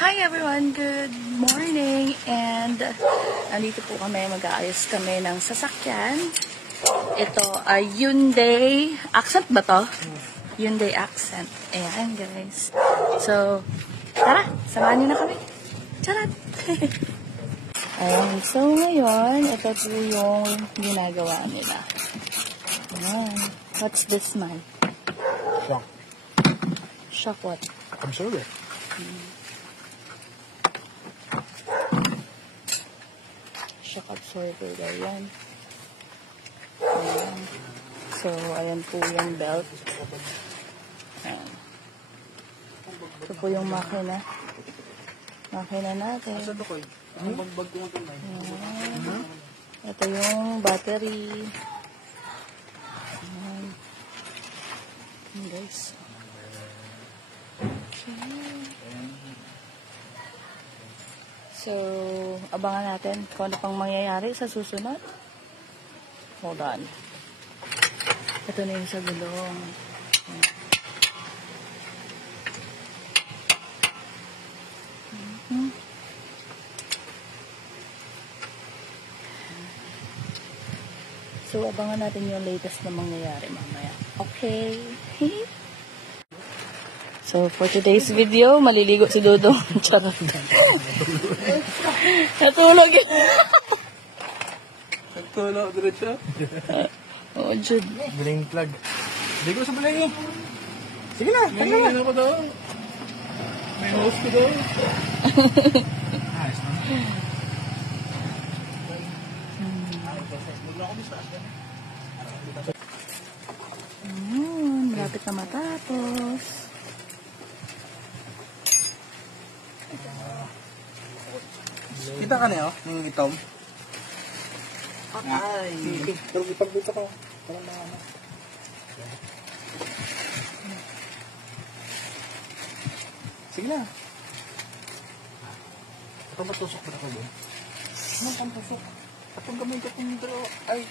Hi everyone, good morning, and nandito po kami, mag-aayos kami ng sasakyan. Ito ay Hyundai Accent ba to? Hyundai Accent. Ayan guys. So, tara, samahan niyo na kami. Charat! Ayan, so ngayon, ito po yung ginagawa nila. Ayan. What's this, man? Shock. Shock what? I'm sorry. Shock absorber daw yan. Ayan. So, ayan po yung belt. Ayan. Ito po yung makina. Makina natin. Asa to koy? Ang bagbag ko ito na. Ayan. Ito yung battery. Ayan. Ayan guys. Okay. So, abangan natin kung ano pang mangyayari sa susunod. Hold on. Ito na yung sa gulong. So, abangan natin yung latest na mangyayari mamaya. Okay. So, for today's video, maliligo si Dodong. Charot. Natulog yun. Nagtulog diretso. Oo, Jude. Drain plug. Hindi ko sa balay yun. Sige na, tanggal na. May ako daw. May hose ko daw. Ayos na. Malapit na matapos. Kita ka na yun, yung itom. Ay. Pero ipagbuta ko. Parang mga ano. Sige na. Ito matusok ba na ko doon? Ano pang tusok? Atong gamay ka kung dito. Ay.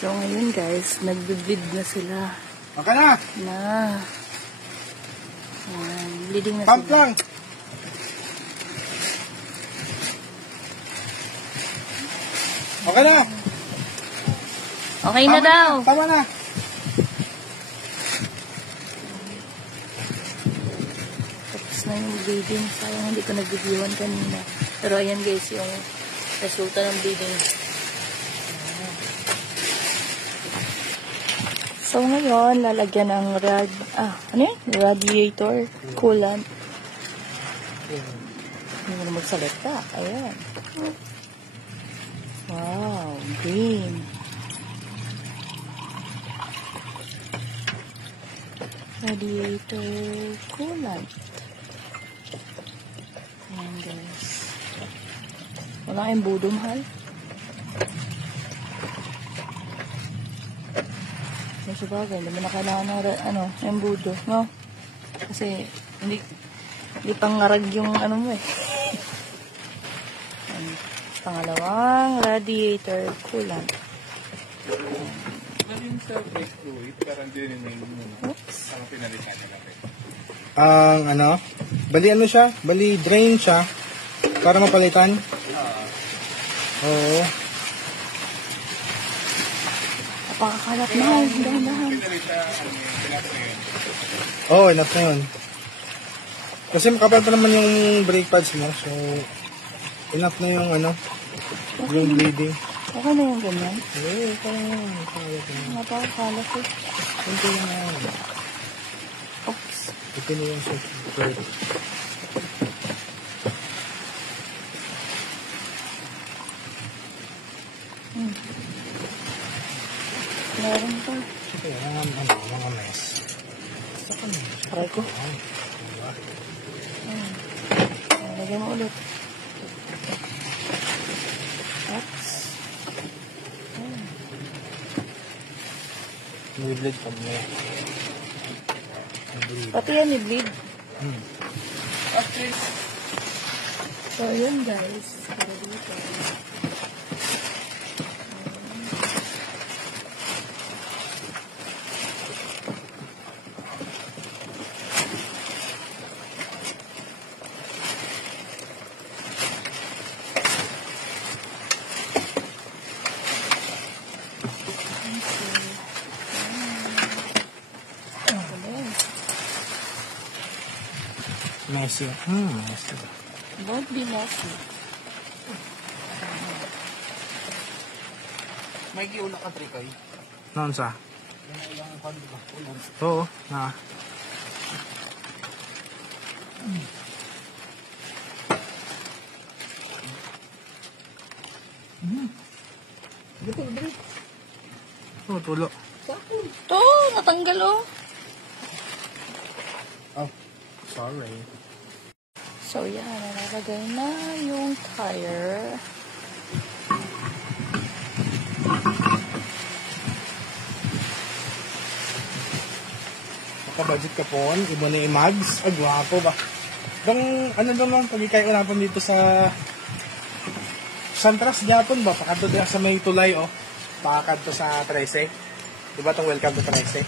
So ngayon guys, nag-bid na sila. Okay na! Bleeding na Pump sila. lang! Okay na! Okay na daw. Tama na! Tapos na yung bleeding. Sayang hindi ko nag-videoan kanina. Pero ayan guys, yung resulta ng bleeding. So ngayon, lalagyan ng radiator, coolant. Hindi mo na magsalita. Ayan. Wow, green. Radiator coolant. Ayan guys. Wala kayong budo, mahal. Sa bagay, hindi mo na kailangan ng embudo, no? Kasi hindi pangarag yung ano mo eh. Pangalawang radiator coolant. Ano yung sa brake fluid? Parang dininayin mo na. Oops. Ang pinalitan na natin. Ang ano? Bali ano siya? Bali drain siya. Para mapalitan? Oo. Napakakalat mahal. Dahan-dahan. Pinalitan, pinalitan yun. Oo, enough na yun. Kasi makapal pa naman yung brake pads mo. So, enough na yung ano, yung bleeding. Okay na yung ganyan. Oo, parang Napakakalat eh. ito yung Oops. ito na yung software. Meron pa. Ito yung mga mess. Saka na. Try ko. Lagyan mo ulit. Oops. May bleed pa mo. Pati yan i-bleed. Okay. So, yun guys. Para dito. Messy. Messy. Don't be messy. May giuna ka, Trikoy. Noon sa? Ilang kwan, di ba? Ulan. Oo, na. Dito, dito. Oo, tulo. To, natanggal oh. Oh, sorry. So yan, nalagay na yung tire. Makabudget ka po, iba na yung mags. Ay, gwapo ba? Dang, ano naman, pagkikay ko natin dito sa Santras, Japon ba? Pakadto din sa may tulay, oh. Pakadto sa 13. Diba itong welcome to 13?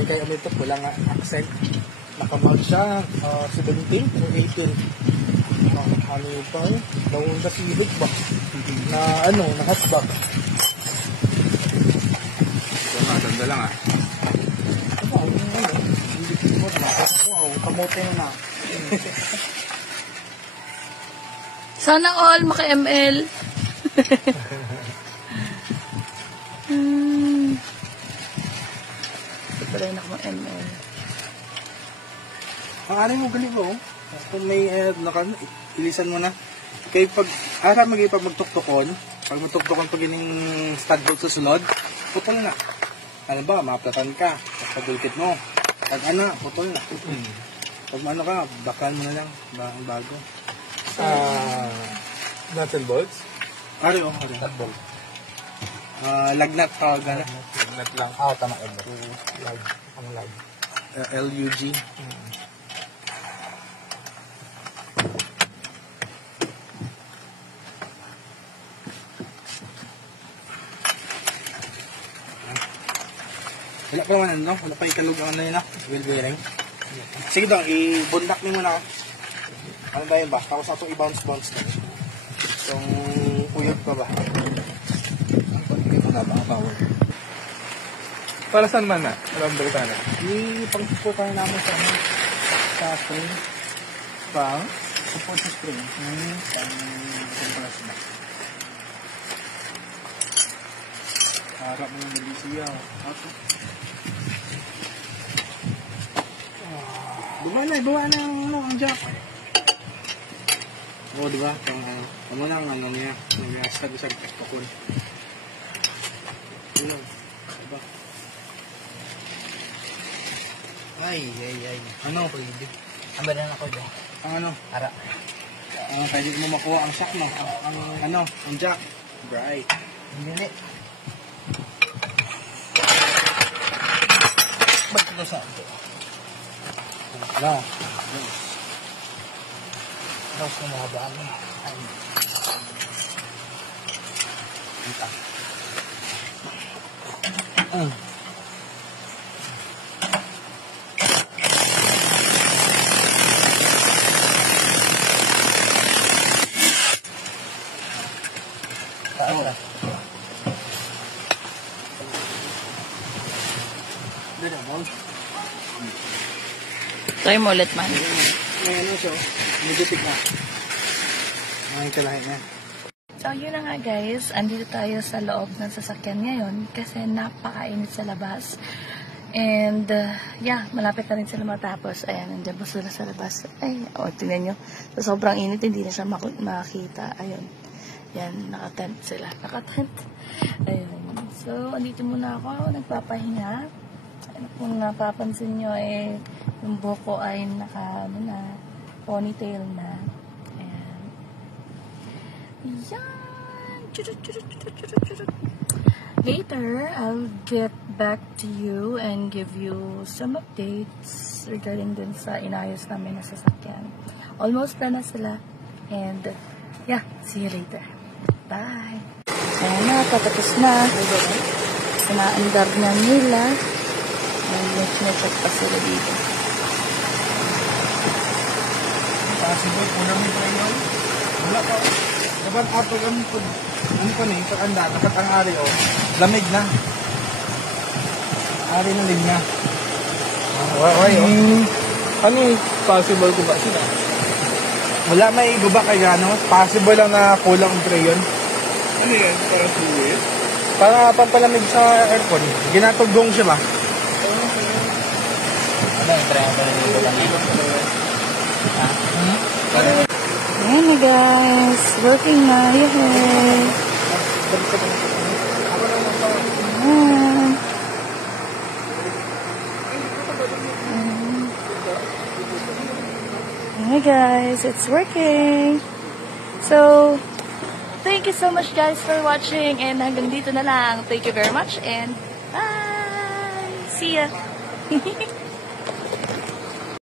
May kayo dito, pulang accent. Nakamag siya, 17 o 18. Ano yun pa, daw na silid ba? Na ano, na hotdog. So, matanda lang ah. Kamote na. Sana all maka-ML. Ito pala yun ako ML. Ang aray mo gali ba, oh? Kung may ilisan mo na. Kaya pag ara pag magtuktukon, pag magtuktukon pag ining stud bolt sa sulod, putol na. Ano ba, maplatan ka. Pagdulkit mo. Pag putol na. Pag ano ka, bakan mo na lang. Bago. Nuts and bolts? Ari, oh. Stud bolt. Lagnat tawag na. Nut lang. Tama ka ba? Lag. Ang lag. LUG. Wala pa naman ano, wala pa ikalog ang ano yun wheel bearing. Sige daw, i-bundak mo muna. Ano ba yun ba? Tapos na itong i-bounce na. Itong uyot pa ba? Ito na ba ang power? Para saan man na? Alam ba na? Pang-support namin sa spring. Pang? Support sa spring. Pang-compress na. Harap mo yung malisiyaw. Bawa na ang jack. Oo, diba? Ano na ang ano niya. May asag-asag pakon. Yun. Diba? Ay. Ano? Pwede. Ang banan ako dyan. Ang ano? Ara. Pwede mo makuha ang shock mo. Ang jack. Bright. Hindi. Ba't ito saan ito? Ano? Tapos na mga daan. Ay. Kita. Taas na. Hindi naman. Try mo ulit man. May ano siya. Meditik na. Ang kalahin niya. So, yun na nga guys. Andito tayo sa loob ng sasakyan ngayon kasi napakainit sa labas. And, yeah, malapit na rin sila matapos. Ayan, nandiyan po sila sa labas. Ay, tingnan nyo. So, sobrang init, hindi na siya makita. Ayun. Yan, nakatent sila. Nakatent. Ayun. So, andito muna ako. Nagpapahinga. Kung napapansin nyo, yung buhok ko ay ponytail na. Ayan. Yan. Later, I'll get back to you and give you some updates regarding dun sa inayos namin na sasakyan. Almost done na sila. And, yeah, see you later. Bye! Ayan na, patapos na. Sinaandar na nila. And check pa sila dito. Possible, unang may tayo. Wala pa. Dapat ato kami po. Ano pa na yung kakanda. Dapat ang ari o. Lamig na. Ari na linya. Why? Ano yung possible ko ba sila? Wala may guba kaya ano, possible lang na kulang ang crayon. Ano yan? Para fluid? Para pampalamig sa aircon. Ginatugong siya ba? Ano yung try mo rin yung lang Ayan na guys, working na. Yay! Ayan. Hey guys, it's working. So, thank you so much guys for watching and hanggang dito na lang. Thank you very much and bye! See ya!